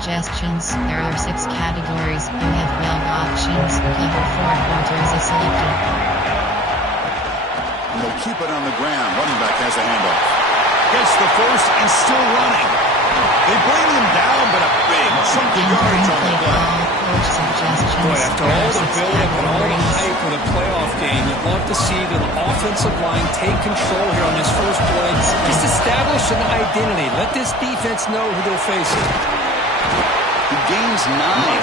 suggestions. There are 6 categories. You have 12 options. Cover 4 quarters is selected. And they'll keep it on the ground. Running back has a handoff. Gets the first and still running. They bring him down, but a big chunk of yardage on the play. Boy, after all the build-up and all the hype of the playoff game, you'd love to see the offensive line take control here on this first play. Just establish an identity. Let this defense know who they're facing. He gains 9,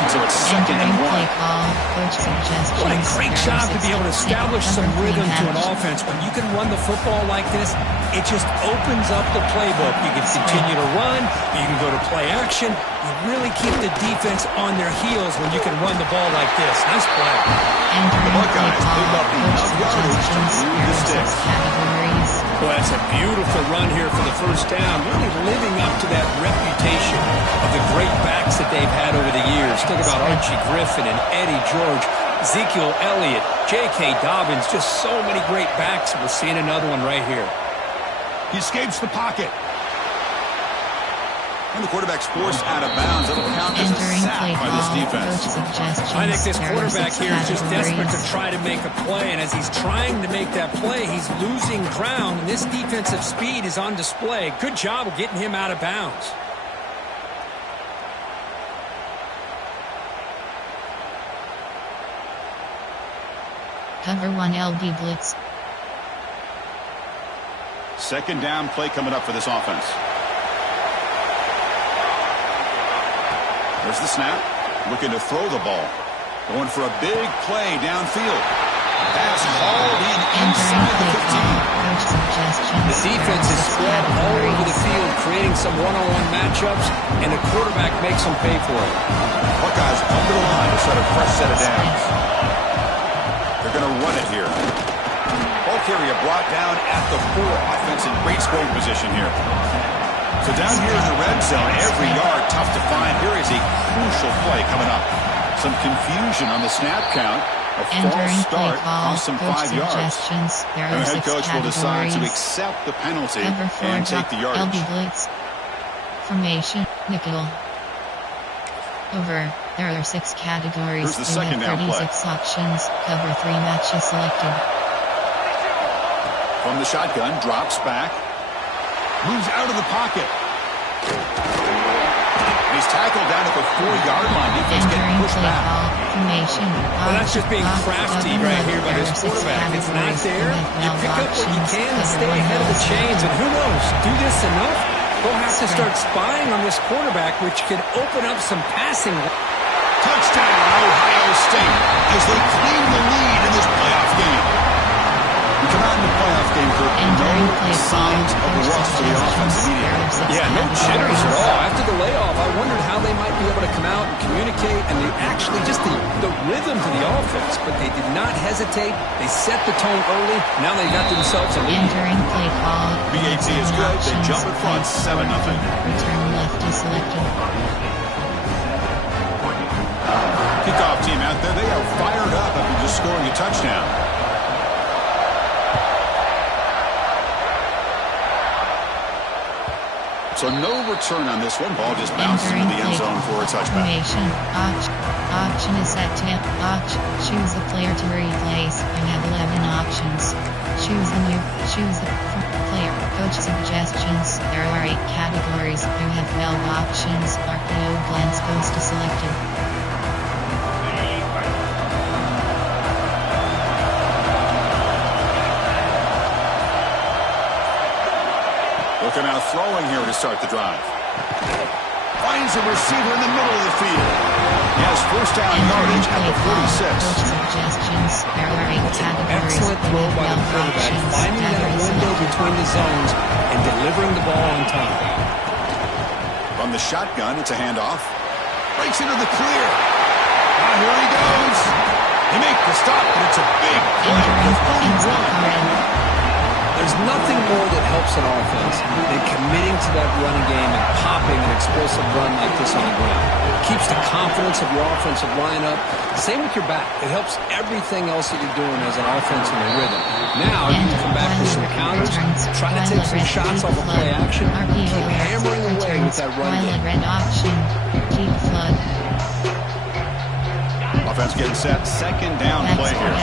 so it's 2nd and 1. What a great job to be able to establish some rhythm to an offense. When you can run the football like this, it just opens up the playbook. You can continue to run. You can go to play action. You really keep the defense on their heels when you can run the ball like this. Nice play. The Buckeyes pick up enough yardage to move the sticks. Boy, that's a beautiful run here for the first down. Really living up to that reputation of the great backs that they've had over the years. Think about Archie Griffin and Eddie George, Ezekiel Elliott, J.K. Dobbins, just so many great backs. We're seeing another one right here. He escapes the pocket. And the quarterback's forced out of bounds. It'll count as a sack by this defense. I think this quarterback here is just desperate to try to make a play. And as he's trying to make that play, he's losing ground. And this defensive speed is on display. Good job of getting him out of bounds. Cover 1 LB blitz. 2nd down play coming up for this offense. There's the snap. Looking to throw the ball. Going for a big play downfield. Pass hauled in inside the 15. The defense is spread all over the field, creating some one-on-one matchups, and the quarterback makes them pay for it. Buckeyes up to the line to set a fresh set of downs. They're going to run it here. Ball carrier brought down at the 4. Offense in great scoring position here. So down here in the red zone, every yard tough to find. Here is a crucial play coming up. Some confusion on the snap count. A false start cost some 5 yards. And the head coach will decide to accept the penalty and take the yardage. LB blitz. Formation, nickel. Over. There are 6 categories. Here's the 2nd down play. 36 options. Cover 3 matches selected. From the shotgun, drops back. Moves out of the pocket. He's tackled down at the 4-yard line. Defense getting pushed back. Well, that's just being crafty right here by this quarterback. It's not there. You pick up what you can to stay ahead of the chains. And who knows, do this enough, they'll have to start spying on this quarterback, which could open up some passing. Touchdown, Ohio State, as they claim the lead in this playoff game. We come out in the playoff game for no signs of rust for the offense immediately. Yeah, no jitters at all. After the layoff, I wondered how they might be able to come out and communicate, and they actually just the rhythm to the offense. But they did not hesitate. They set the tone early. Now they got themselves a lead. Entering play call. BAT is good. They jump in front 7-0. Return left is selected. Kickoff team out there. They are fired up after just scoring a touchdown. So no return on this one. Ball just bounces into the end zone for a touchback. Option is set to choose the player to replace. You have 11 options. Choose the player. Coach suggestions. There are 8 categories. You have 12 options. RPO glance goes to selected. Looking out throwing here to start the drive. Finds a receiver in the middle of the field. He has first down yardage at the 46. Suggestions. There are 8 categories. Excellent throw by the quarterback, finding that window between the zones and delivering the ball on time. From the shotgun, it's a handoff. Breaks into the clear. Here he goes. They make the stop, but it's a big play. There's nothing more that helps an offense than committing to that running game and popping an explosive run like this on the ground. It keeps the confidence of your offensive lineup. Same with your back. It helps everything else that you're doing as an offense in the rhythm. Now you can come back with some counters, try to take some shots off of play action. Keep hammering away with that run game. Red option. Deep flood. Offense getting set. Second down play here.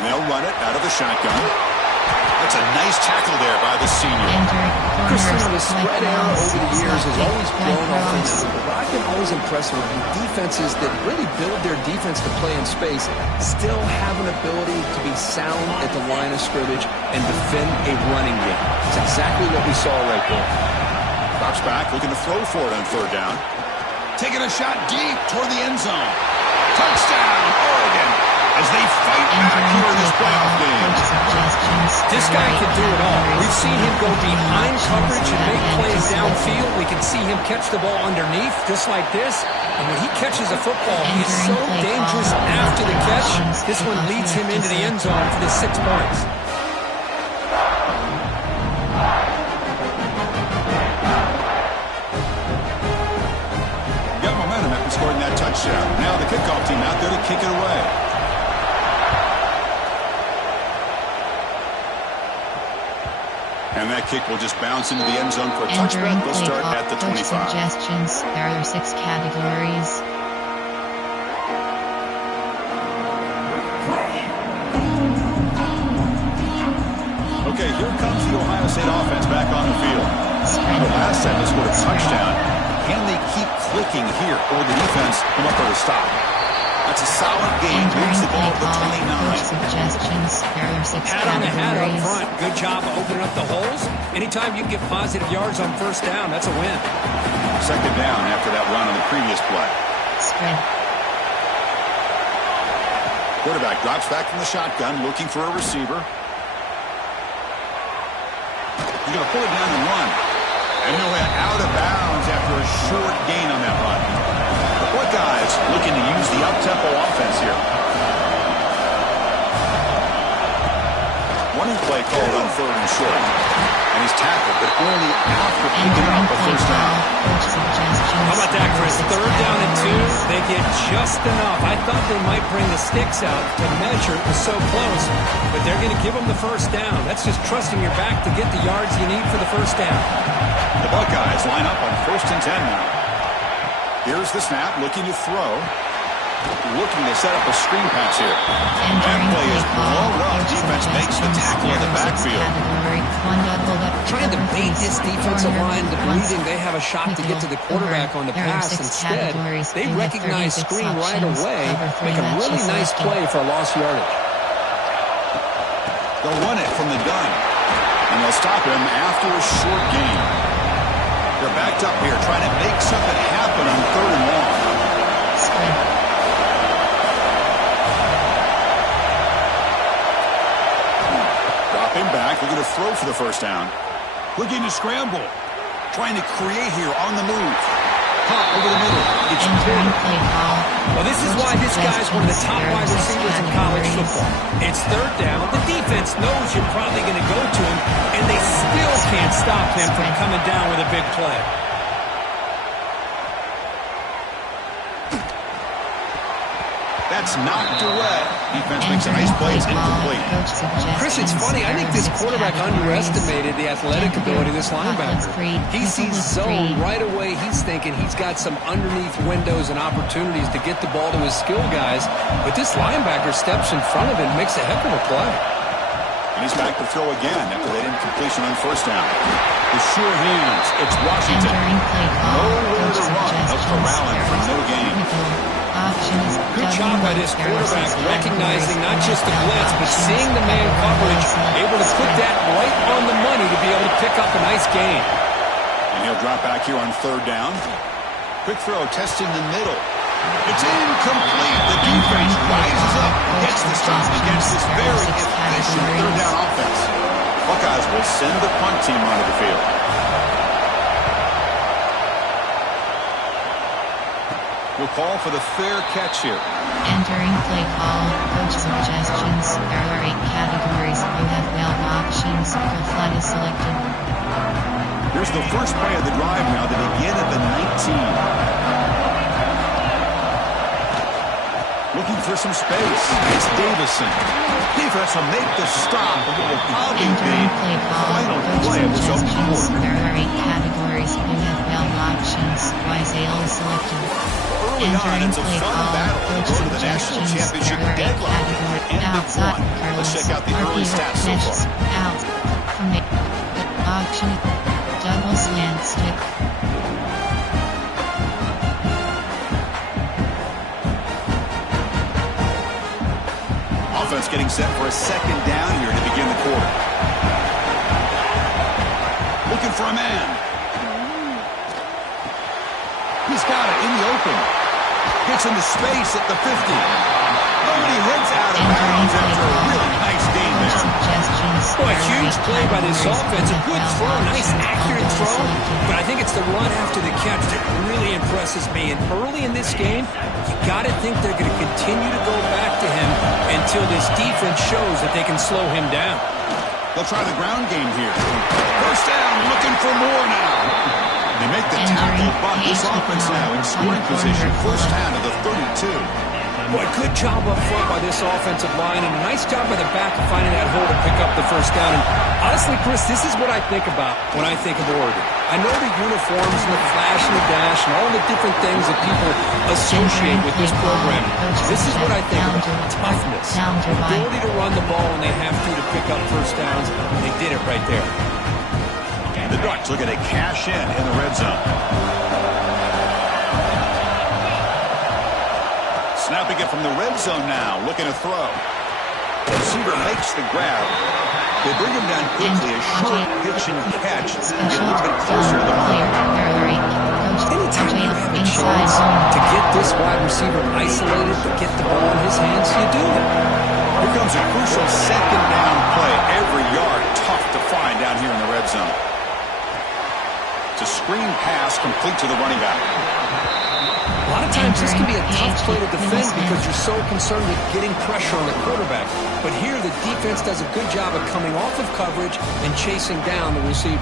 And they'll run it out of the shotgun. That's a nice tackle there by the senior. Christian, the spread era over the years has always grown offensively, but I've been always impressed with defenses that really build their defense to play in space, still have an ability to be sound at the line of scrimmage and defend a running game. It's exactly what we saw right there. Drops back, looking to throw for it on third down. Taking a shot deep toward the end zone. Touchdown, Oregon, as they fight back here in this playoff game. This guy can do it all. We've seen him go behind coverage and make plays downfield. We can see him catch the ball underneath, just like this. And when he catches a football, he's so dangerous after the catch. This one leads him into the end zone for the 6 points. Got momentum after scoring that touchdown. Now the kickoff team out there to kick it away. And that kick will just bounce into the end zone for a touchback. They'll start at the 25. Suggestions. There are 6 categories. Okay, here comes the Ohio State offense back on the field. The last time they scored a touchdown. Can they keep clicking here, or the defense come up with a stop? That's a solid game. Moves the ball to the 29. Suggestions. There are 6 Hat on the hat up categories. front. Good job of opening up the holes. Anytime you can get positive yards on first down, that's a win. Second down after that run on the previous play. Spread. Quarterback drops back from the shotgun, looking for a receiver. He's going to pull it down and run. And he'll head out of bounds after a short gain on that run. The Buckeyes looking to use the up-tempo offense here. Running play called on third and short. And he's tackled, but only after picking up a first down. How about that, Chris? Third down and 2. They get just enough. I thought they might bring the sticks out to measure. It was so close. But they're going to give them the first down. That's just trusting your back to get the yards you need for the first down. The Buckeyes line up on 1st and 10 now. Here's the snap, looking to throw. Looking to set up a screen pass here. That play is blown up. Defense makes the tackle in the backfield. Trying to bait this defensive line to believing they have a shot to get to the quarterback on the pass. Instead, they recognize screen right away, make a really nice play for a lost yardage. They'll run it from the gun. And they'll stop him after a short gain. They're backed up here, trying to make something happen on third and long. Drop him back. They're going to throw for the first down. Looking to scramble. Trying to create here on the move. Pop over the middle. It's good. Well, this is why this guy's one of the top wide receivers in college football. It's third down. The defense knows you're probably going to go to him, and they still can't stop him from coming down with a big play. That's knocked away. Defense makes a nice play. It's incomplete. Chris, it's funny. I think this quarterback underestimated the athletic ability of this linebacker. He sees zone right away. He's thinking he's got some underneath windows and opportunities to get the ball to his skill guys. But this linebacker steps in front of him and makes a heck of a play. And he's back to throw again after that incompletion on first down. With sure hands, it's Washington. Nowhere to run. Up for Allen for no gain. Good job by this quarterback recognizing not just the blitz, but seeing the man coverage, able to put that right on the money to be able to pick up a nice gain. And he'll drop back here on third down. Quick throw, testing the middle. It's incomplete. The defense rises up, gets the stop against this very efficient third down offense. Buckeyes will send the punt team onto the field. We'll call for the fair catch here. Entering play call, coach suggestions. There are 8 categories. You have 12 options. Your flag is selected. Here's the first play of the drive now. They begin at the 19. Looking for some space. It's Davison. Defense will make the stop. It will probably be Entering play the call. final Coach play of this opening suggestions. quarter. There are 8 categories. NFL options. Wisely selected. Early on, Entering it's a play fun call. battle to Coach go to the national suggestions. championship There are 8 deadline. categories. End of Outside. one. Let's Carlos. check out the early stats so Meshes. far. Out. From it. Auction. Double slant stick. Offense getting set for a second down here to begin the quarter. Looking for a man. He's got it in the open. Gets into space at the 50. Nobody heads out of bounds after a really nice game there. Suggestions. Boy, huge play by this offense. A good throw, nice accurate throw. But I think it's the run after the catch that really impresses me. And early in this game, you got to think they're going to continue to go back to him until this defense shows that they can slow him down. They'll try the ground game here. First down, looking for more now. They make the tackle, but this offense now in scoring position. First down to the 32. Boy, good job up front by this offensive line, and a nice job by the back of finding that hole to pick up the first down. And honestly, Chris, this is what I think about when I think of Oregon. I know the uniforms and the flash and the dash and all the different things that people associate with this program. This is what I think of. Toughness, ability to run the ball when they have to pick up first downs. They did it right there. The Ducks looking to cash in the red zone. Snapping it from the red zone now, looking to throw. The receiver makes the grab. They bring him down quickly, a short pitch and catch. Get a little bit closer to the line. Anytime you have a chance to get this wide receiver isolated, to get the ball in his hands, you do that. Here comes a crucial second down play. Every yard tough to find down here in the red zone. It's a screen pass complete to the running back. A lot of times this can be a tough play to defend because you're so concerned with getting pressure on the quarterback. But here the defense does a good job of coming off of coverage and chasing down the receiver.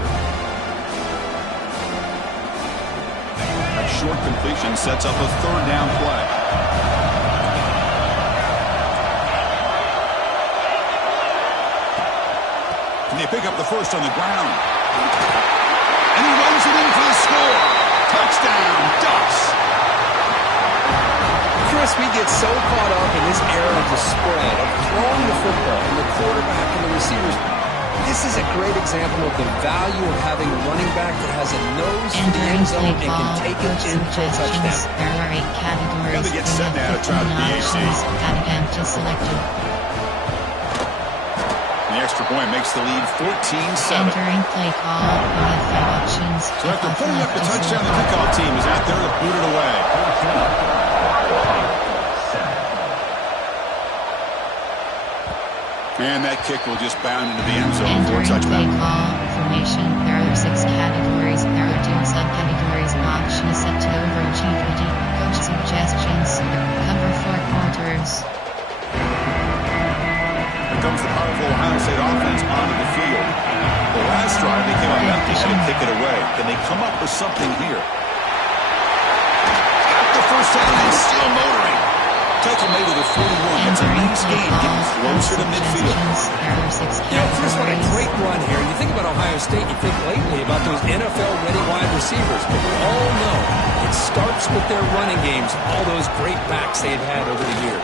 That short completion sets up a third down play. And they pick up the first on the ground. And he runs it in for the score. Touchdown, Ducks. Chris, we get so caught up in this era of the spread, of throwing the football, and the quarterback and the receivers. This is a great example of the value of having a running back that has a nose to the end zone and can take it in for a touchdown. There are 8 categories. Gotta get set now to try the DAC. Selected. The extra point makes the lead 14-7. Entering play call. You have 5 options. So after putting up the touchdown, the kickoff team is out there to boot it away. And that kick will just bound into the end zone for a touchback. Entering play call. Formation. There are 6 categories. There are 2 subcategories. Option is set to overachieve. Coach suggestions. Cover 4 quarters. Here comes the powerful Ohio State offense onto the field. The last drive, they came up empty, had to kick it away. Can they come up with something here? Got the first down and still motoring. Tackle made to the 41. It's a nice game, getting closer to midfield. You know, Chris, what a great run here. You think about Ohio State, you think lately about those NFL-ready wide receivers. But we all know it starts with their running games, all those great backs they've had over the years.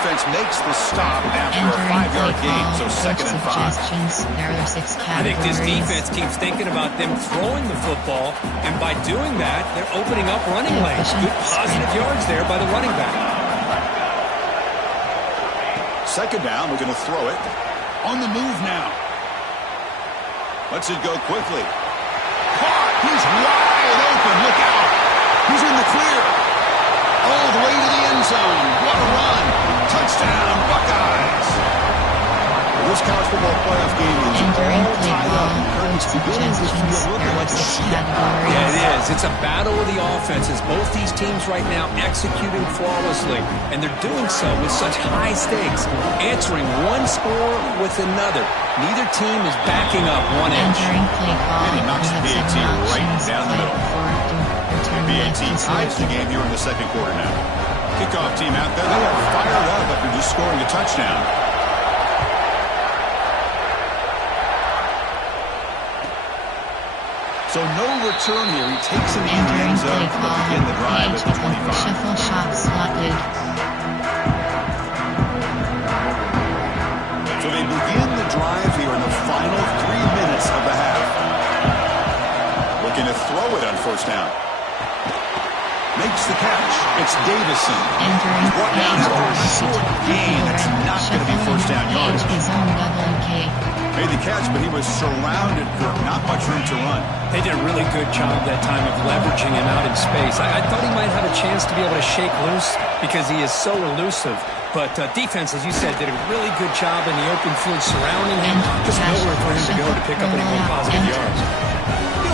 Defense makes the stop after a 5-yard gain, so second and 5. There are 6 categories. I think this defense keeps thinking about them throwing the football, and by doing that, they're opening up running lanes. Good positive yards there by the running back. Second down, we're going to throw it. On the move now. Lets it go quickly. Caught! He's wide open. Look out! He's in the clear. All the way to the end zone. What a run! Touchdown, Buckeyes! This college football playoff game is all tied up. Curtains beginning to feel a little bit like a shootout. Yeah, it is. It's a battle of the offenses. Both these teams right now executing flawlessly, and they're doing so with such high stakes, answering one score with another. Neither team is backing up one inch. And he knocks the BAT right down the middle. BAT ties the game here in the second quarter now. Kickoff team out there. They are fired up after just scoring a touchdown. So no return here. He takes it in the end zone to begin the drive at the 25. Shuffle shot slotted. So they begin the drive here in the final 3 minutes of the half. Looking to throw it on first down. Makes the catch. It's Davison. He's brought down after a short gain. That's not going to be first down yardage. Made the catch, but he was surrounded, Kirk. Not much room to run. They did a really good job that time of leveraging him out in space. I thought he might have a chance to be able to shake loose because he is so elusive. But defense, as you said, did a really good job in the open field surrounding him. Just nowhere for him to go to pick up any more positive yards.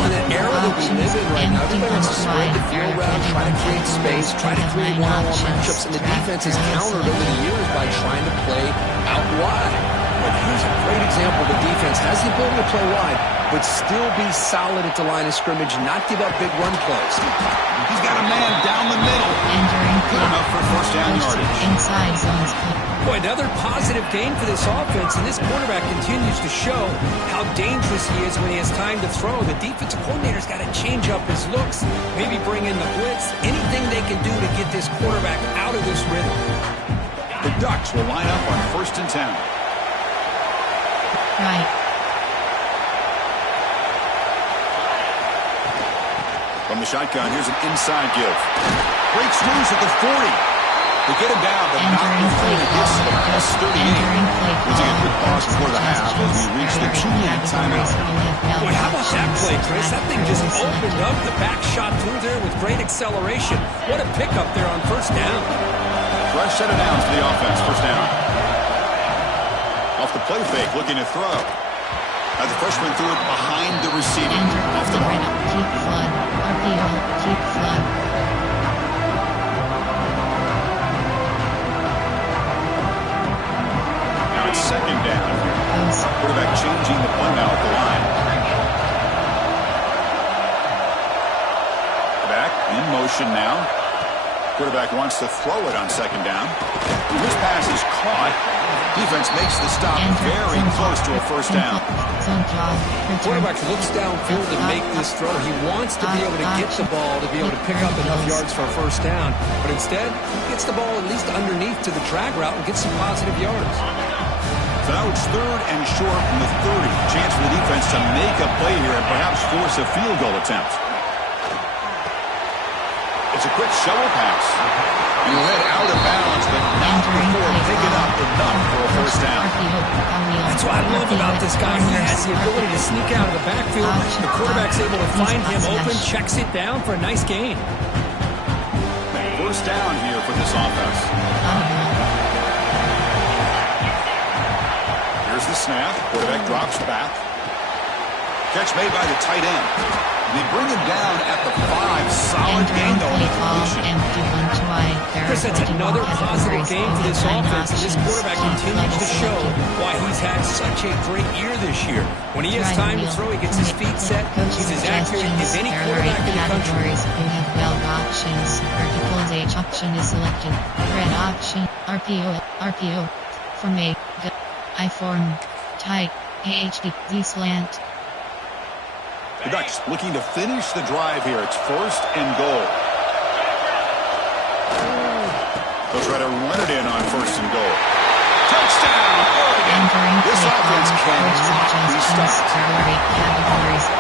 In that era that we live in right now, everybody wants to spread the field around, try to create space, try to create one-on-one matchups, and the defense has countered over the years by trying to play out wide. But here's a great example. The defense has the ability to play wide, but still be solid at the line of scrimmage, not give up big run plays. He's got a man down the middle. Good enough for first down yardage. Inside zones. Boy, another positive gain for this offense, and this quarterback continues to show how dangerous he is when he has time to throw. The defensive coordinator's got to change up his looks, maybe bring in the blitz, anything they can do to get this quarterback out of this rhythm. The Ducks will line up on 1st and 10. Right. From the shotgun, here's an inside give. Breaks loose at the 40. They get him down, but not before he gets to the plus 38. We'll take a quick pause before the half as we reach the 2-minute timeout. Boy, how about that play, Chris? That thing just opened up. The back shot through there with great acceleration. What a pickup there on first down. Fresh set of downs for the offense. First down. Off the play fake, looking to throw. As the freshman threw it behind the receiver. Off the mark. Keep flood. RPO. Keep flood. Second down. Quarterback changing the play now at the line. Back in motion now. Quarterback wants to throw it on second down. This pass is caught. Defense makes the stop very close to a first down. Quarterback looks downfield to make this throw. He wants to be able to get the ball to be able to pick up enough yards for a first down. But instead, he gets the ball at least underneath to the drag route and gets some positive yards. So now it's 3rd and short from the 30. Chance for the defense to make a play here and perhaps force a field goal attempt. It's a quick shovel pass. He led out of bounds, but not before picking up enough for a first down. That's what I love about this guy. He has the ability to sneak out of the backfield. The quarterback's able to find him open, checks it down for a nice gain. First down here for this offense. Here's the snap. Quarterback drops back. Catch made by the tight end. They bring him down at the 5. Solid gain, though, on the completion. Chris, that's another positive game for this offense. And this quarterback continues to show why he's had such a great year this year. When he has time to throw, he gets his feet set. He's as accurate as any quarterback in the country. You have weld options. Verticals H option is selected. Red option. RPO. From A. I-form. Tight. AHD. D-slant. The Ducks looking to finish the drive here. It's 1st and goal. They'll try to run it in on 1st and goal. Touchdown, Oregon! This offense cannot be stopped.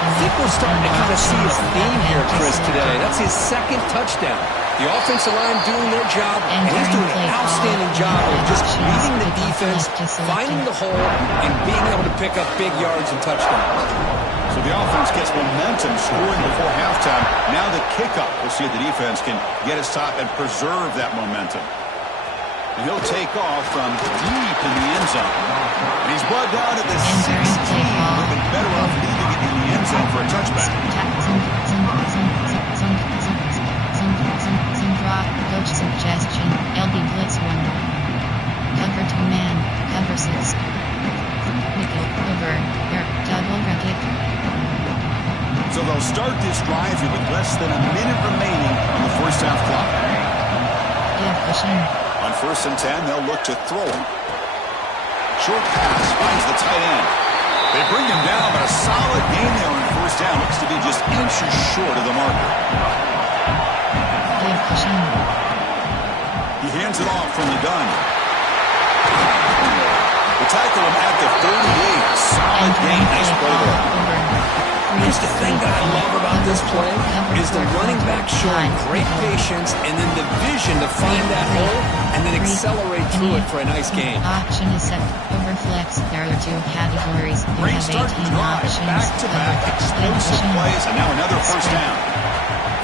I think we're starting to kind of see his theme here, Chris, today. That's his 2nd touchdown. The offensive line doing their job, and he's doing an outstanding job of just leading the defense, finding the hole, and being able to pick up big yards and touchdowns. So the offense gets momentum, scoring before halftime. Now the kickoff. We'll see if the defense can get his top and preserve that momentum. And he'll take off from deep in the end zone. And he's brought down at the 16. Would have been better off leaving it in the end zone for a touchback. Coach suggestion. LB blitz 1. Cover 2 man. Cover 6. Nickel over. Double bracket. So they'll start this drive here with less than a minute remaining on the first half clock. Give the Action. On 1st and 10, they'll look to throw him. Short pass finds the tight end. They bring him down, but a solid gain there on 1st down. Looks to be just inches short of the marker. Action. He hands it off from the gun. They tackle him at the 38. Solid gain. Nice play there. Here's the thing that I love about this play is the running back showing great patience and then the vision to find that hole and then accelerate through it for a nice gain. Option is set. Overflex. There are 2 categories. You Great have start to 18 drive. options. Back-to-back explosive Action. plays, and now another 1st down.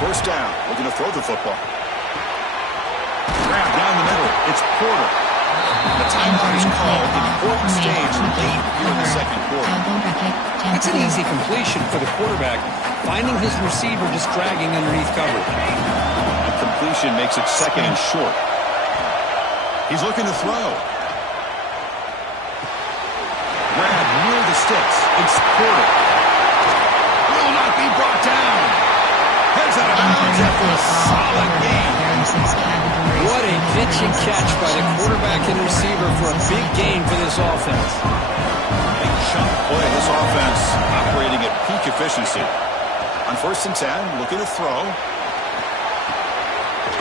1st down. Looking to throw the football. Grab down the middle. It's Porter. The timeout is called. Important stage late here in the 2nd quarter. That's an easy completion for the quarterback, finding his receiver just dragging underneath coverage. That completion makes it 2nd and short. He's looking to throw. Grab near the sticks. It's Porter. Will not be brought down. Heads out of bounds after a solid game. What a pitch and catch by the quarterback and receiver for a big gain for this offense. Big chunk play. This offense operating at peak efficiency. On 1st and 10, looking to throw.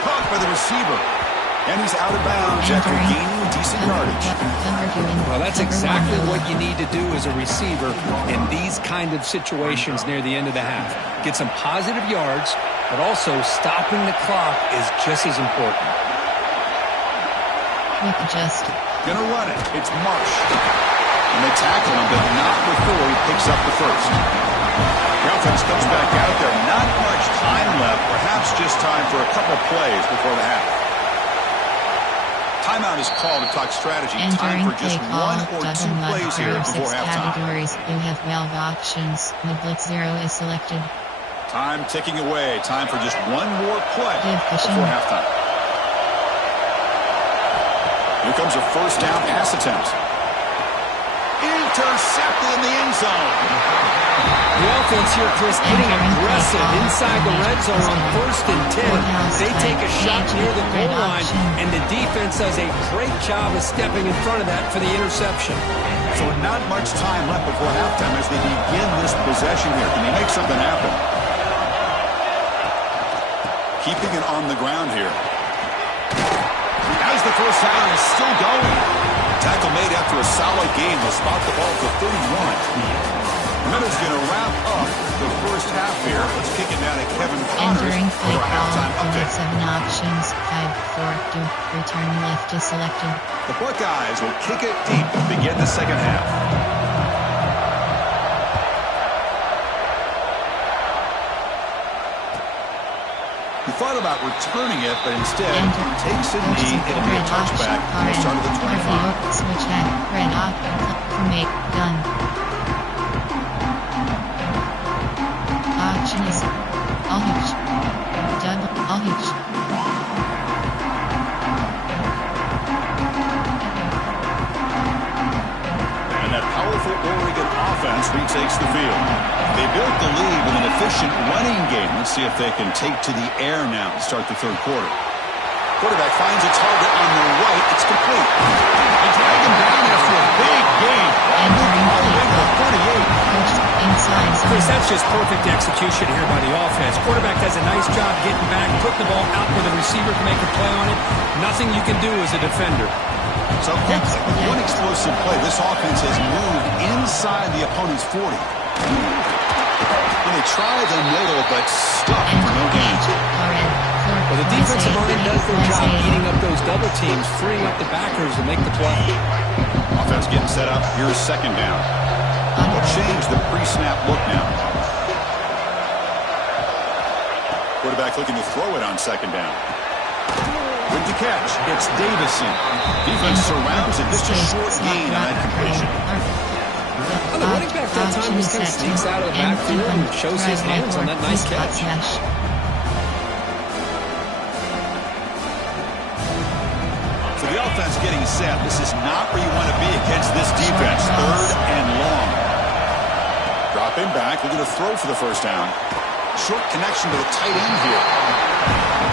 Caught by the receiver. And he's out of bounds after gaining decent yardage. Well, that's exactly what you need to do as a receiver in these kind of situations near the end of the half. Get some positive yards, but also stopping the clock is just as important. Gonna run it. It's Marsh. And they tackle him, but not before he picks up the 1st. The offense comes back out there. Not much time left. Perhaps just time for a couple plays before the half. Timeout is called to talk strategy. Time for just 1 or 2 plays here before halftime. Categories. You have 12 options. The blitz 0 is selected. Time ticking away. Time for just 1 more play before halftime. Here comes a 1st down pass attempt. Intercepted in the end zone. The offense here, Chris, getting aggressive inside the red zone on 1st and 10. They take a shot near the goal line, and the defense does a great job of stepping in front of that for the interception. So not much time left before halftime as they begin this possession here. Can they make something happen? Keeping it on the ground here. As the 1st down is still going. Tackle made after a solid game will spot the ball to 31. Middle's going to wrap up the 1st half here. Let's kick it down to Kevin Connors Entering play for a halftime call. update. 7 options. 5, 4, 2. Return left is selected. The Buckeyes will kick it deep to begin the 2nd half. He thought about returning it, but instead takes a knee. It'll be a touchback at the start of the 25. Switch head. Red up. Make. Done. Option is all hitch. Double all hitch. And that powerful Oregon offense retakes the field. They built the lead with an efficient running game. Let's see if they can take to the air now to start the 3rd quarter. Quarterback finds a target on the right. It's complete. They drag him down after a big game. Entering All the way to the 38. Inside zone. Chris, that's just perfect execution here by the offense. Quarterback does a nice job getting back, putting the ball out where the receiver can make a play on it. Nothing you can do as a defender. So quickly, with one explosive play, this offense has moved inside the opponent's 40. And they try the middle, but stuck for no gain. Well, the defensive line does their job eating up those double teams, freeing up the backers to make the play. Offense getting set up. Here's 2nd down. We'll change the pre-snap look now. Quarterback looking to throw it on 2nd down. With the catch, it's Davison. Defense surrounds it. Just a short gain on that completion. Well, the running back that time just kind of sneaks out of the backfield and shows his hands on that nice catch. So the offense getting set. This is not where you want to be against this defense. 3rd and long. Dropping back, looking to throw for the 1st down. Short connection to the tight end here.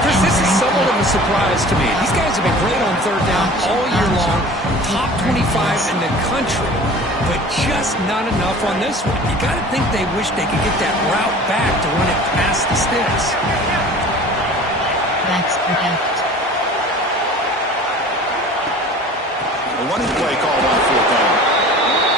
Chris, this is somewhat of a surprise to me. These guys have been great on third down all year long, top 25 in the country, but just not enough on this one. You got to think they wish they could get that route back to run it past the sticks. Backs protect. A running play called on fourth down.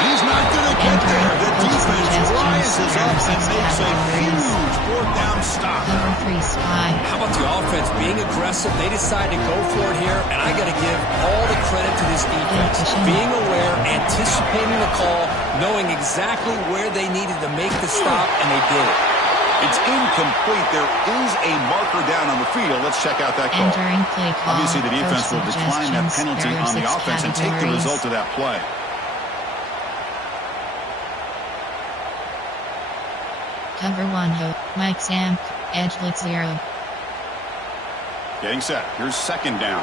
He's not going to get there. The defense rises up and makes a huge fourth down stop. Cover 3 spy. How about the offense being aggressive? They decide to go for it here, and I got to give all the credit to this defense. Being aware, anticipating the call, knowing exactly where they needed to make the stop, and they did it. It's incomplete. There is a marker down on the field. Let's check out that call. Entering play call. Obviously, the defense will decline that penalty on the offense and take the result of that play. Cover 1 ho. Mike Sam. Edge blitz 0. Getting set. Here's second down.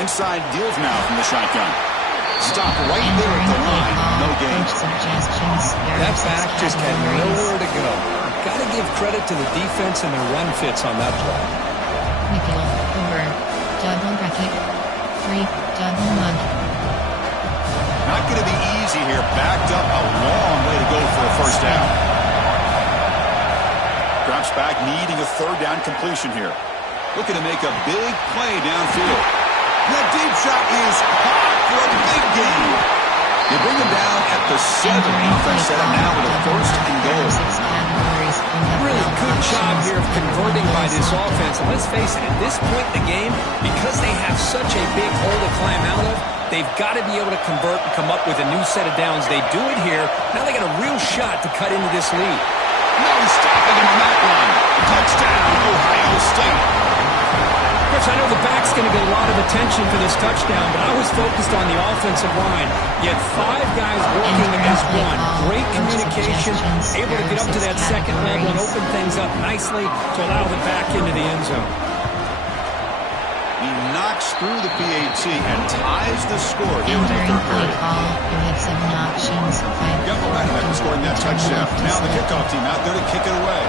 Inside deals now from the shotgun. Stop right there at the line. No gain. That back just had nowhere to go. Got to give credit to the defense and their run fits on that play. Nickel. Over. Double bracket. 3. Double mug. Not going to be easy here. Backed up a long way to go for a first down. Drops back, needing a third down completion here. Looking to make a big play downfield. The deep shot is hot for a big gain. They bring him down at the 7. Defense set him now with a first and goal. Really good job here of converting by this offense. And let's face it, at this point in the game, because they have such a big hole to climb out of, they've got to be able to convert and come up with a new set of downs. They do it here. Now they got a real shot to cut into this lead. No stopping him on that one. Touchdown, Ohio State. Chris, I know the back's going to get a lot of attention for this touchdown, but I was focused on the offensive line. You had 5 guys working as one. Great communication, able to get up to that second level and open things up nicely to allow the back into the end zone. He knocks through the PAT and ties the score here in the third period. You had 7 options. Got momentum after scoring that touchdown. Now the kickoff team out there to kick it away.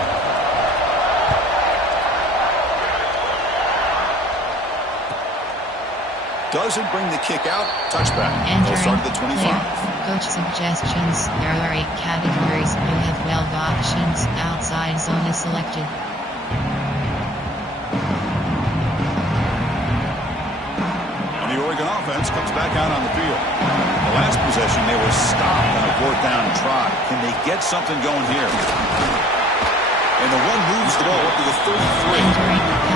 Doesn't bring the kick out. Touchback. They'll start at the 25. Coach suggestions. There are 8 categories. You have 12 options. Outside zone is selected. And the Oregon offense comes back out on the field. The last possession, they were stopped on a fourth down try. Can they get something going here? And the one moves the ball up to the 33.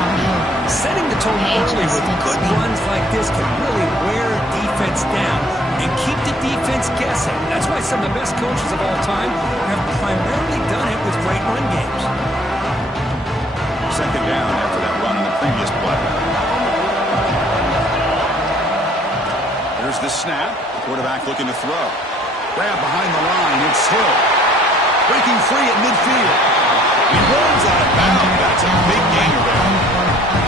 Setting the tone early with good runs like this can really wear defense down and keep the defense guessing. That's why some of the best coaches of all time have primarily done it with great run games. Second down after that run on the previous play. Here's the snap. Quarterback looking to throw. Grab behind the line. It's Hill. Breaking free at midfield. He rolls out of bounds. That's a big gainer there.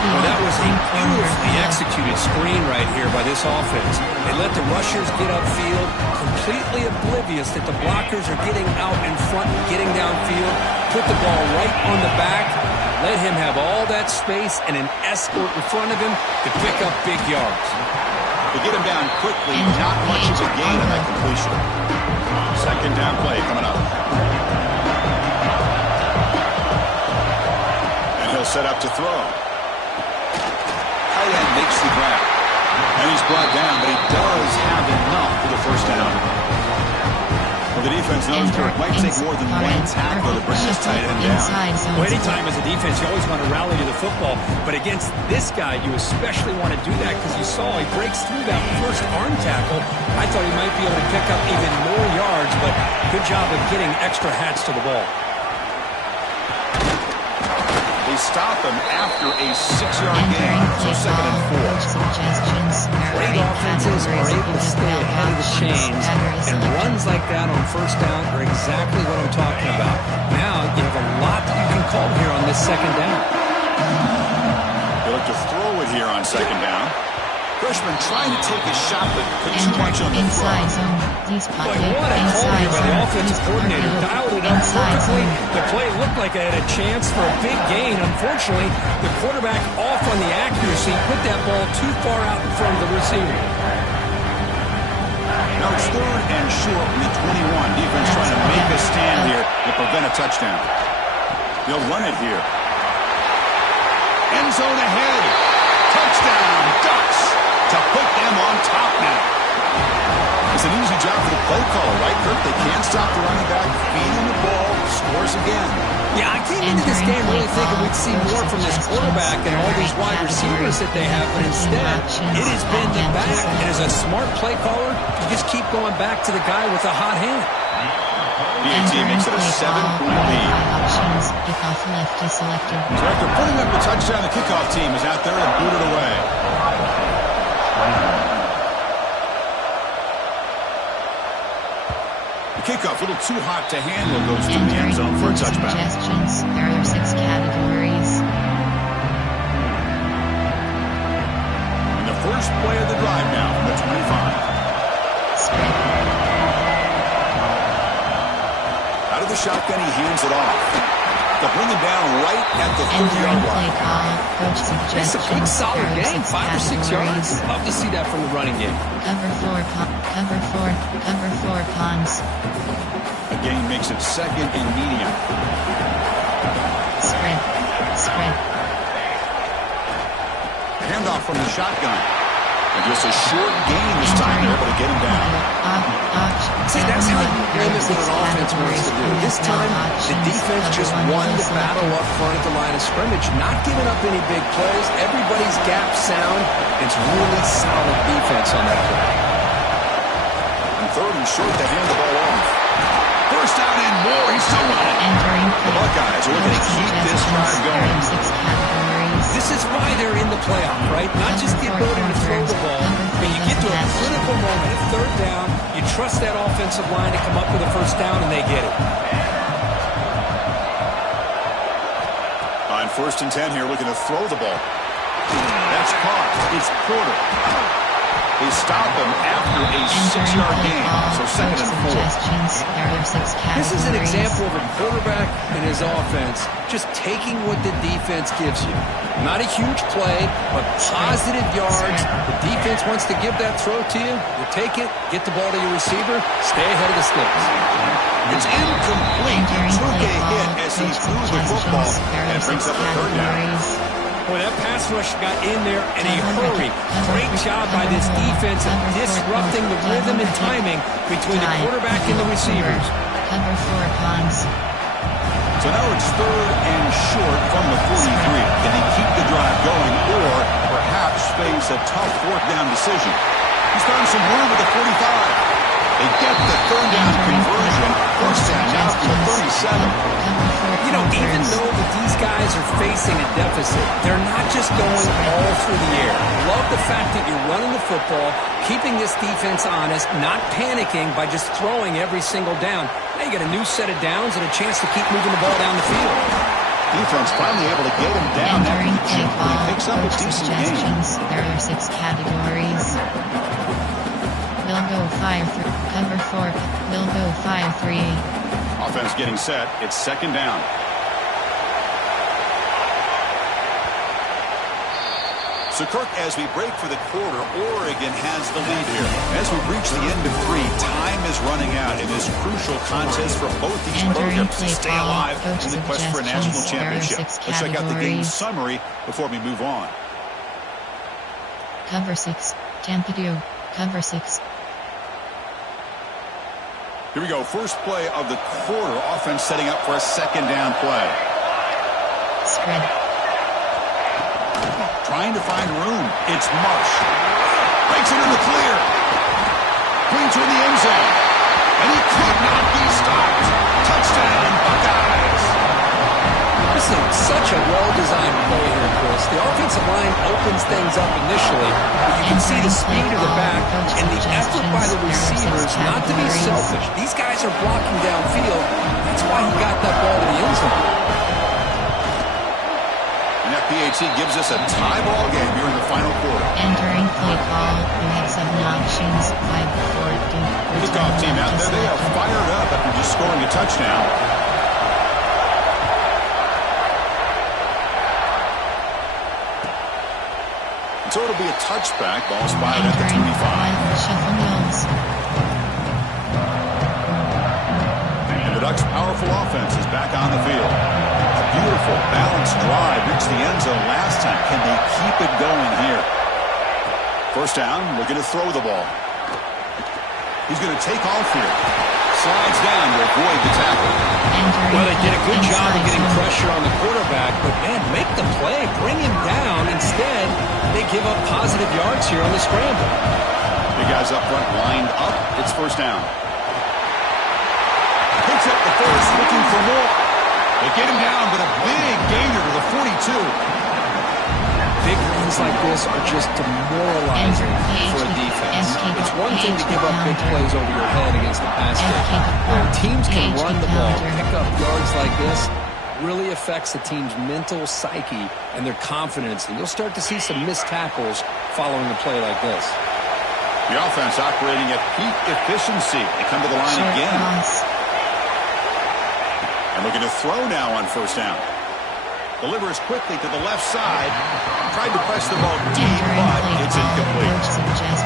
Well, that was a beautifully executed screen right here by this offense. They let the rushers get upfield, completely oblivious that the blockers are getting out in front and getting downfield. Put the ball right on the back. Let him have all that space and an escort in front of him to pick up big yards. They get him down quickly. Not much of a gain on that completion. Second down play coming up. And he'll set up to throw. Tight end makes the grab. And he's brought down, but he does have enough for the first down. Well, the defense knows it might take more than one tackle to bring this tight end down. Well, anytime as a defense, you always want to rally to the football. But against this guy, you especially want to do that because you saw he breaks through that first arm tackle. I thought he might be able to pick up even more yards, but good job of getting extra hats to the ball. They stop him after a 6-yard gain, so second and 4. Great offenses are able to stay ahead of the chains, and runs like that on first down are exactly what I'm talking about. Now you have a lot that you can call here on this second down. They look to throw it here on second down. Freshman trying to take a shot, but put too much on the throw. Inside zone, He's Boy, pocket. what a call Inside here by the zone. offensive He's coordinator. pocket. Dialed it up Inside perfectly. zone. The play looked like it had a chance for a big gain. Unfortunately, the quarterback off on the accuracy, put that ball too far out in front of the receiver. Now it's 3rd and short from the 21. Defense trying to make a stand here to prevent a touchdown. They'll run it here. End zone ahead. Touchdown, Ducks, to put them on top now. It's an easy job for the play caller, right, Kirk? They can't stop the running back, feed him the ball, scores again. Yeah, I came into this game really thinking we'd see more from this quarterback and all these wide receivers that they have, but instead, it has been the back. And as a smart play caller, you just keep going back to the guy with a hot hand. PAT makes it a 7-point lead. Options. Kickoff left is selected. So after putting up a touchdown, the kickoff team is out there and boot it away. The kickoff, a little too hot to handle, goes to the end zone for a touchback. Suggestions. There are 6 categories. And the first play of the drive now from the 25. Spread. Out of the shotgun, he hands it off. They'll bring him down right at the 30-yard Entering play line. call. Coach It's a good, suggestions. solid There are game, 6 5 or 6 categories. yards. Love to see that from the running game. Cover 4 pawns. The gain makes it 2nd and medium. Spread. Handoff from the shotgun. And just a short gain this time. They're able to get him down. See, that's how you limit what an offense wants to do. This time, the defense just won the battle up front at the line of scrimmage, not giving up any big plays. Everybody's gap sound. It's really solid defense on that play. And 3rd and short, they hand the ball off. First down and more. He's still running. Entering The Buckeyes are looking to keep this drive going. 6 categories. This is why they're in the playoff, right? Not just the ability to throw the ball, but you get to a critical moment at 3rd down, you trust that offensive line to come up with a first down, and they get it. On 1st and 10 here, looking to throw the ball. That's caught. It's Porter. They stop him after a 6-yard gain. So 2nd and 4. There are 6 categories. This is an example of a quarterback and his offense just taking what the defense gives you. Not a huge play, but positive yards. The defense wants to give that throw to you. You take it, get the ball to your receiver, stay ahead of the sticks. It's incomplete. He took a hit as he threw the football and brings up a 3rd down. Boy, that pass rush got in there in a hurry. Great job by this defense of disrupting the rhythm and timing between the quarterback and the receivers. Cover 4 pawns. So now it's 3rd and short from the 43. Can he keep the drive going or perhaps face a tough 4th down decision? He's found some room with the 45. They get the 3rd down conversion. First down now from the 37. You know, even though that these guys are facing a deficit, they're not just going all through the air. Love the fact that you're running the football, keeping this defense honest, not panicking by just throwing every single down. Now you got a new set of downs and a chance to keep moving the ball down the field. Defense finally able to get him down after the chip, but he picks up a decent gain. There are 6 categories. Will go 5-3. Cover 4. Will go 5-3. Offense getting set. It's 2nd down. So, Kirk, as we break for the quarter, Oregon has the lead here. As we reach the end of 3, time is running out in this crucial contest for both these programs to stay alive in the quest for a national championship. Let's check out the game summary before we move on. Cover 6. Tampa 2. Cover 6. Here we go. First play of the quarter. Offense setting up for a 2nd down play. Spread. Trying to find room. It's Marsh. Breaks it in the clear. Clean to the end zone. And he could not be stopped. Touchdown, Buckeyes. This is such a well-designed play here, Chris. The offensive line opens things up initially, but you can see the speed of the back and the effort by the receivers not to be selfish. These guys are blocking downfield. That's why he got that ball to the end zone. And that that PAT gives us a tie ball game here in the final quarter. Entering play call, you have 7 options, 5, 4, 2, Kickoff team out there, they are fired up after just scoring a touchdown. So it'll be a touchback. Ball spotted at the 25. Shuffle wheels. And the Ducks' powerful offense is back on the field. A beautiful, balanced drive reached the end zone last time. Can they keep it going here? First down, looking to throw the ball. He's going to take off here. Slides down to avoid the tackle. Well, they did a good job of getting pressure on the quarterback, but, man, make the play. Bring him down. Instead, they give up positive yards here on the scramble. The guys up front lined up. It's first down. Picks up the first, looking for more. They get him down, but a big gainer to the 42. Big runs like this are just demoralizing for a defense. It's one thing to give up big plays over your head against the pass game. When teams can run the ball, pick up yards like this, really affects the team's mental psyche and their confidence. And you'll start to see some missed tackles following a play like this. The offense operating at peak efficiency. They come to the line again. And looking to throw now on first down. Delivers quickly to the left side. Tried to press the ball deep, but it's incomplete.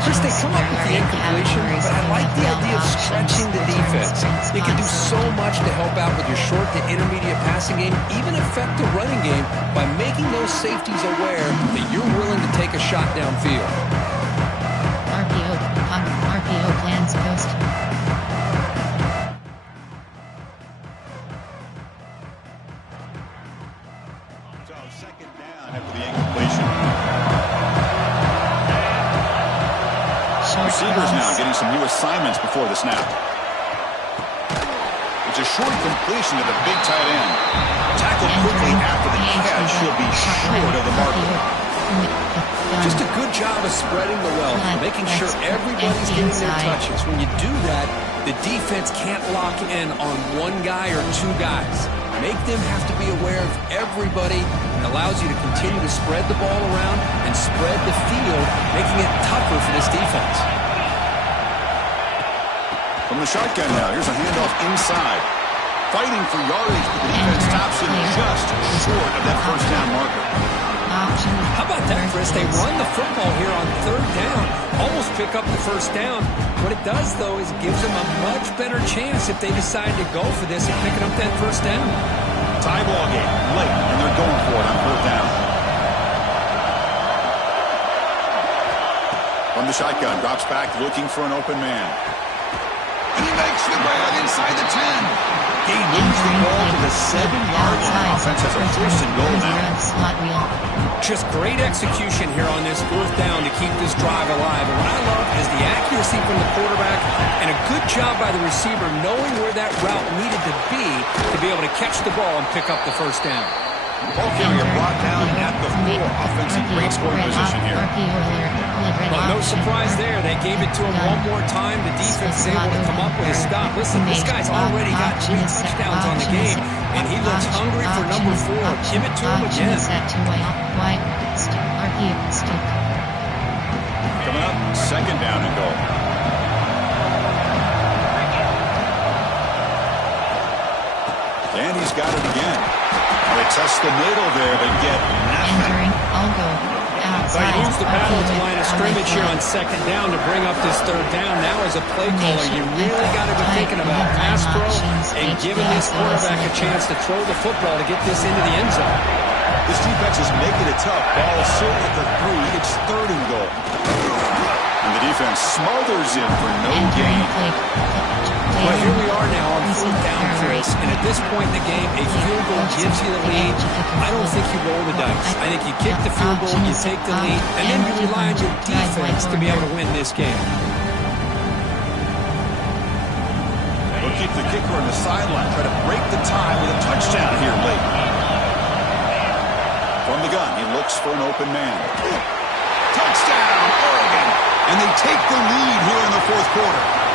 Chris, they come up with the incompletion, but I like the idea of stretching the defense. You can do so much to help out with your short to intermediate passing game, even affect the running game by making those safeties aware that you're willing to take a shot downfield. RPO plans post. Second down after the incompletion. Receivers now getting some new assignments before the snap. It's a short completion to the big tight end. Tackled quickly after the catch. She'll be short of the marker. Just a good job of spreading the wealth, making sure everybody's getting their touches. When you do that, the defense can't lock in on one guy or two guys. Make them have to be aware of everybody, and allows you to continue to spread the ball around and spread the field, making it tougher for this defense. From the shotgun now, here's a handoff inside. Fighting for yardage, but the defense stops him just short of that first down marker. How about that, Chris? They run the football here on third down, almost pick up the first down. What it does, though, is gives them a much better chance if they decide to go for this and picking up that first down. Tie ball game, late, and they're going for it on third down. From the shotgun, drops back, looking for an open man. And he makes the grab inside the 10. He moves the ball to the 7-yard line. Offense has a first and goal now. Just great execution here on this fourth down to keep this drive alive. And what I love is the accuracy from the quarterback and a good job by the receiver knowing where that route needed to be able to catch the ball and pick up the first down. Ball carrier brought down at the 4. Offensive great scoring position here. Well, no surprise there. They gave it to him one more time. The defense is able to come up with a stop. Listen, this guy's already got 3 touchdowns on the game, and he looks hungry for number 4. Give it to him again. Coming up, second down and goal. And he's got it again. They test the middle there, but get nothing. So he moves the battle to line of scrimmage here on second down to bring up this third down. Now as a play caller, you really got to be thinking about pass pro and giving this quarterback a chance to throw the football to get this into the end zone. This defense is making it tough. Ball short at the 3. It's third and goal. And the defense smothers him for no gain. Well, here we are now on fourth down, Chris, and at this point in the game, a field goal gives you the lead. I don't think you roll the dice. I think you kick the field goal, you take the lead, and then you rely on your defense to be able to win this game. They'll keep the kicker on the sideline, try to break the tie with a touchdown here late. From the gun, he looks for an open man. Touchdown, Oregon! And they take the lead here in the fourth quarter.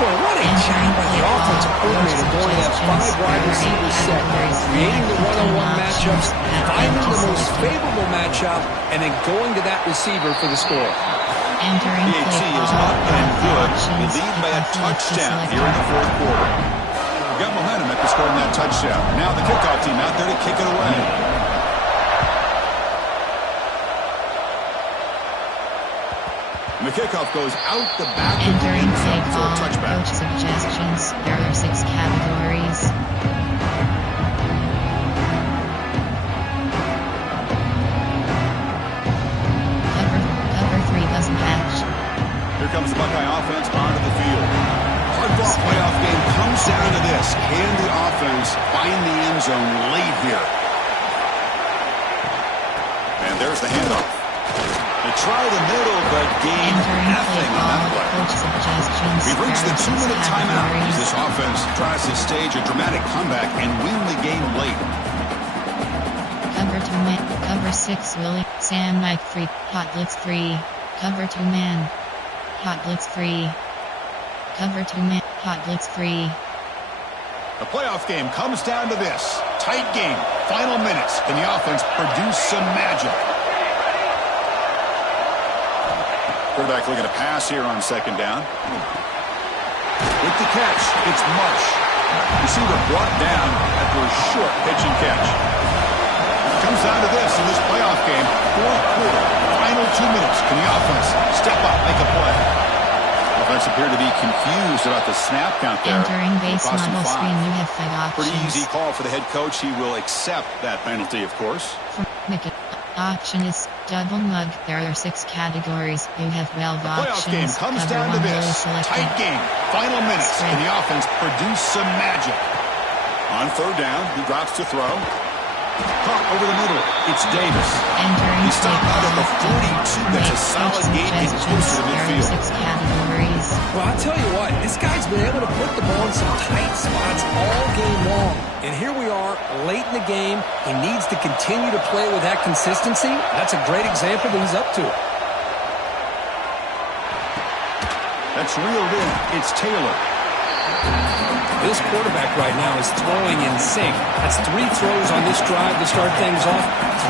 Boy, what a job by the offensive coordinator going to that 5 wide receiver set, creating the one-on-one matchups, finding the most favorable matchup, and then going to that receiver for the score. PAT is up and good. They lead by a touchdown here in the fourth quarter. Got momentum after scoring that touchdown. Now the kickoff team out there to kick it away. And the kickoff goes out the back of the end zone for a touchback. Coach suggestions. There are 6 categories. Cover 3 doesn't match. Here comes the Buckeye offense onto the field. Hardball playoff game comes down to this. Can the offense find the end zone late here? And there's the handoff. They try the middle, but gain nothing on that play. We've reached the 2-minute timeout as this offense tries to stage a dramatic comeback and win the game late. Cover 2 man. Cover 6 Willie. Sam Mike 3. Hot Blitz 3. Cover 2 man. Hot Blitz 3. Cover 2 man. Hot Blitz 3. The playoff game comes down to this. Tight game. Final minutes. Can the offense produce some magic? Quarterback looking to pass here on second down. With the catch, it's Marsh. Receiver brought down after a short pitch and catch. Comes down to this in this playoff game. Fourth quarter, final 2 minutes. Can the offense step up, make a play? Offense appeared to be confused about the snap count there. Entering base model screen, you have 5 options. Pretty easy call for the head coach. He will accept that penalty, of course. Option is double mug. There are 6 categories. You have 12 options. Playoff game comes Cover down to 1 this. Tight game. Final minutes. Can the offense produce some magic? On third down, he drops to throw. Caught over the middle. It's Davis. He stopped out at the 42. That's a solid gain and closer to midfield. 6 categories. Well, I'll tell you what, this guy's been able to put the ball in some tight spots all game long. And here we are, late in the game. He needs to continue to play with that consistency. That's a great example that he's up to it. That's reeled in. It's Taylor. This quarterback right now is throwing in sync. That's 3 throws on this drive to start things off.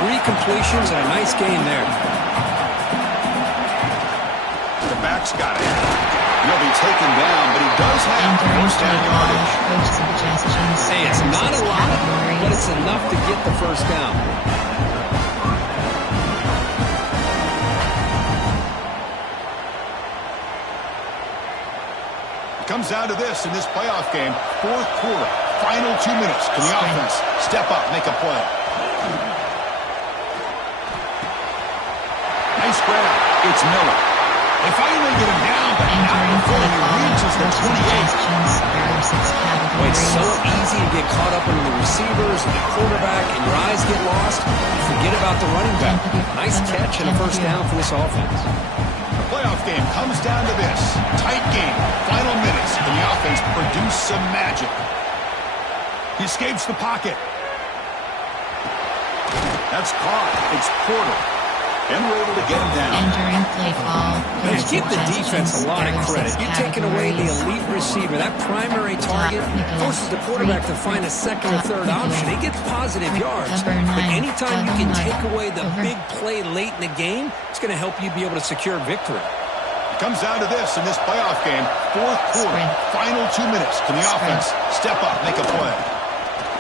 3 completions and a nice gain there. The back's got it. He'll be taken down, but he does have first down yardage. Hey, it's not a lot, but it's enough to get the first down. Comes down to this in this playoff game. Fourth quarter, final 2 minutes. Can the offense step up, make a play? Nice grab. It's Miller. They finally get him down, but not before he reaches the 28. Well, it's so easy to get caught up in the receivers and the quarterback, and your eyes get lost. Forget about the running back. Nice catch and a first down for this offense. Playoff game comes down to this. Tight game. Final minutes. Can the offense produce some magic? He escapes the pocket. That's caught. It's Porter. And we're able to get him down. Entering play call. Man, give the defense a lot of credit. You're taking away the elite receiver. That primary target forces the quarterback to find a second or third option. He gets positive yards. But anytime you can take away the big play late in the game, it's going to help you be able to secure victory. It comes down to this in this playoff game. Fourth quarter, final 2 minutes. Can the offense step up, make a play?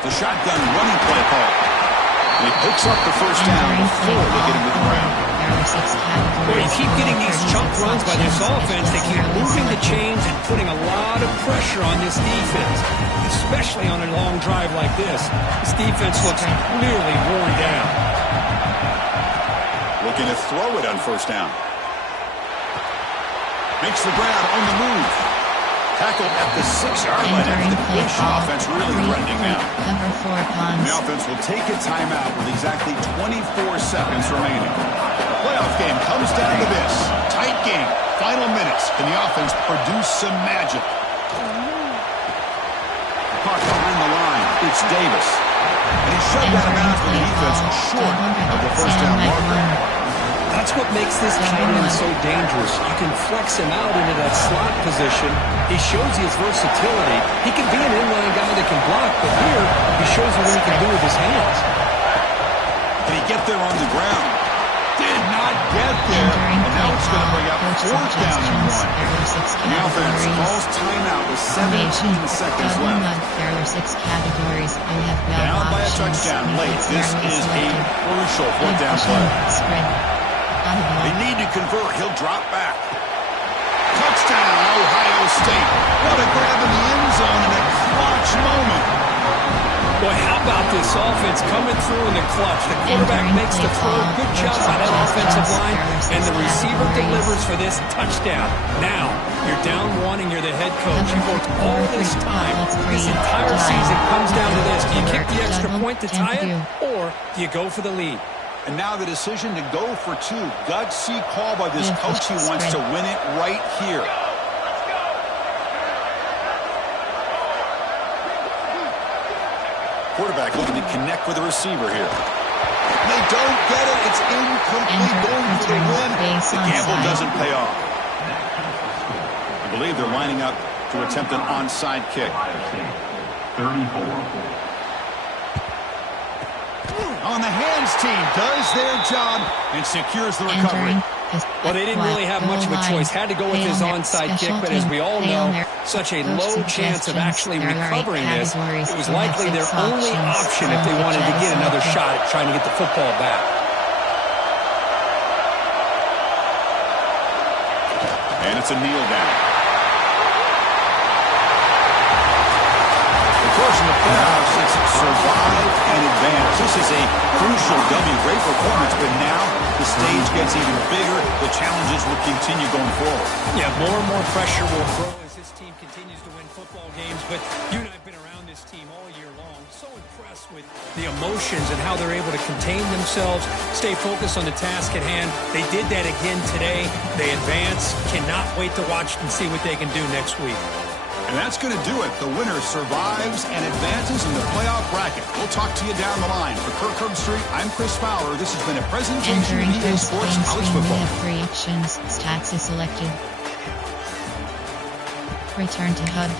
The shotgun running play call. And he picks up the first down before they get him to the ground. Well, you keep getting these chunk runs by this offense. They keep moving the chains and putting a lot of pressure on this defense, especially on a long drive like this. This defense looks clearly worn down. Looking to throw it on first down. Makes the grab on the move. Tackled at the 6-yard line after the Clemson offense really threatening now. The offense will take a timeout with exactly 24 seconds remaining. The playoff game comes down to this. Tight game. Final minutes. Can the offense produce some magic? Caught behind the line. It's Davis. And he's shoved out of bounds with the defense short of the first down marker. That's what makes this tight end so dangerous. You can flex him out into that slot position. He shows his versatility. He can be an inline guy that can block, but here he shows you what he can do with his hands. Can he get there on the ground? Did not get there. And now it's going to bring up 4th down and 1. The offense calls timeout with 17 seconds left. There are 6 categories. I have Down by a touchdown late. This is a crucial 4th down play. They need to convert. He'll drop back. Touchdown, Ohio State. What a grab in the end zone in a clutch moment. Boy, how about this offense coming through in the clutch? The quarterback makes the throw. Good job by that offensive line. And the receiver delivers for this touchdown. Now, you're down 1 and you're the head coach. You've worked all this time. This entire season comes down to this. Do you kick the extra point to tie it, or do you go for the lead? And now the decision to go for 2. Gutsy call by this coach. He wants to win it right here. Quarterback looking to connect with the receiver here. They don't get it. It's incomplete. Going for the win. The gamble doesn't pay off. I believe they're lining up to attempt an onside kick. 34. On the hands team does their job and secures the recovery. Well, they didn't really have much of a choice. Had to go with his onside kick, but as we all know, such a low chance of actually recovering this. It was likely their only option if they wanted to get another shot at trying to get the football back. And it's a kneel down. Of course, in the playoffs, it's survive and advance. This is a crucial W. Great performance, but now the stage gets even bigger. The challenges will continue going forward. Yeah, more and more pressure will grow as this team continues to win football games. But you and I have been around this team all year long. So impressed with the emotions and how they're able to contain themselves, stay focused on the task at hand. They did that again today. They advance. Cannot wait to watch and see what they can do next week. And that's going to do it. The winner survives and advances in the playoff bracket. We'll talk to you down the line. For Kirk Herbstreit, I'm Chris Fowler. This has been a presentation of EA Sports College Football. We have 3 actions. Stats is selected. Return to HUD.